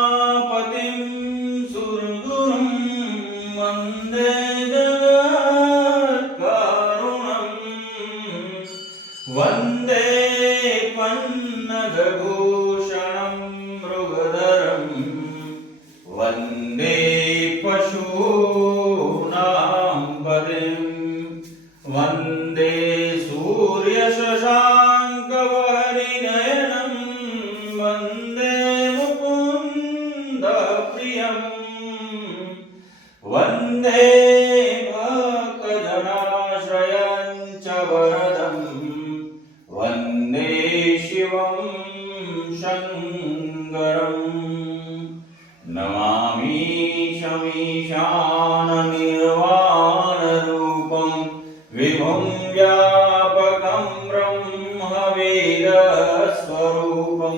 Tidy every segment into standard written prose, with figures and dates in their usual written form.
देवमुमापतिं सुरगुरुं वन्दे जगत्कारुणं वन्दे पन्नगभूषणं मृगधरं वन्दे पशूनां पतिं वन्दे सूर्यशशाङ्कवहरिनयनं वन्दे मुकुन्दप्रियं वन्दे भक्तजनाश्रयं च वरदं वन्दे शिवं शङ्करम् नमामि शमीशाननिर्वाणरूपं विभुं व्यापकं ब्रह्मवेदस्वरूपं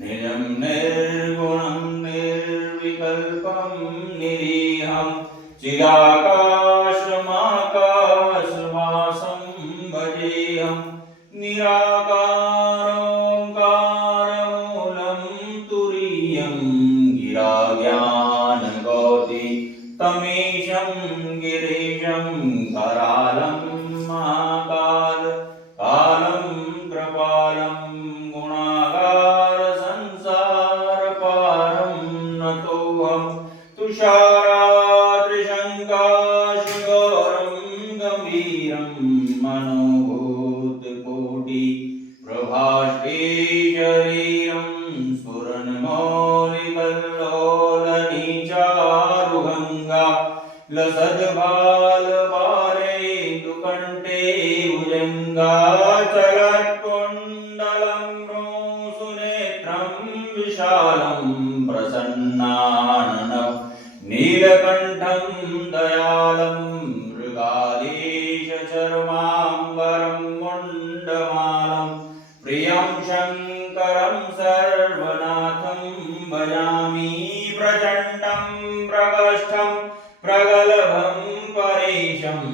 निजं निर्गुणं निर्विकल्पं निरीहं चिदाकाशमाकाशवासं भजेऽहं निराकारोऽङ्कारमूलं तुरीयं गिराज्ञानगौति तमीशं गिरीशं करालं महाकाल कालं कृपालं गुणागार संसारपारं नतोऽहं तुषाराद्रिशङ्काशिगौरं गम्भीरं मनोभूतकोटि प्रभाष्टीशरीरं स्फुरन्मौलिकल्लोलनीचारुगङ्गा लसद्बालबाले दुकण्ठे भुजङ्गाचलत्कुण्डलं सुनेत्रं विशालं प्रसन्नाननं नीलकण्ठं दयालं मृगाधीशचर्माम्बरं मुण्डमालं प्रियं शङ्करं सर्वनाथं भजामि प्रचण्डं प्रकोष्ठं प्रगल्भं परेशम्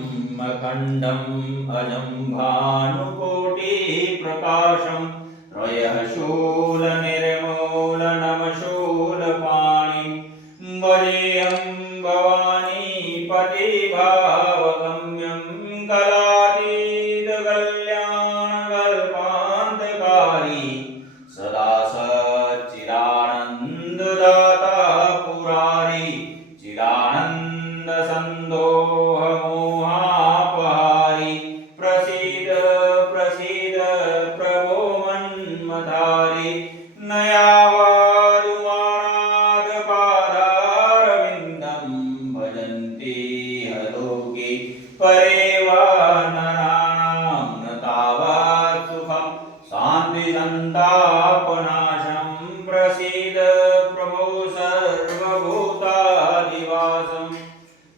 अखण्डम् अजं भानुकोटिप्रकाशं त्रयःशूलनिर्मूलनमशूलपाणिं भजेऽहं भवानीपतिभावगम्यं कलातीतकल्याणकल्पान्तकारी सदा सच्चिदानन्ददाता पुरारी चिदानन्दसन्दोहमोहापहारी प्रसीद प्रसीद प्रभो मन्मथारी नयावादुमानादपादारविन्दं भजन्ति हलोके परे वा नराणां न तावत् सुखं शान्तिसन्तापनाशं प्रसीद प्रभो सर्वभूतादिवासं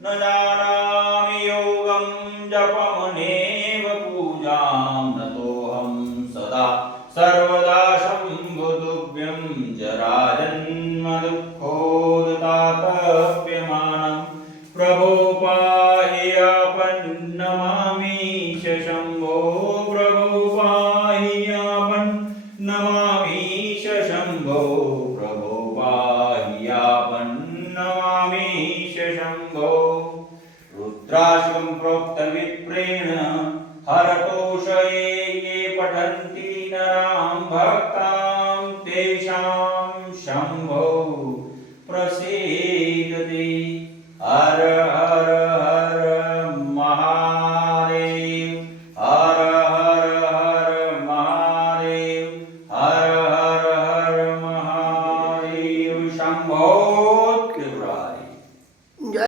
न जानामि योगं जपमनेव पूजां नतोऽहं सदा सर्वदा शम्भुतुभ्यं जराजन्मदुःखोदतातप्यमानं प्रभो पाहि आपन्नमामीश शम्भो प्रभो पाहि आपन्नमामीश शम्भो प्रभो पाहि आपन्नमामीश शम्भो रुद्राश्वं प्रोक्तविप्रेण हरतोषये ये पठन्ति नरां भक्तां तेषां शम्भो प्रसीद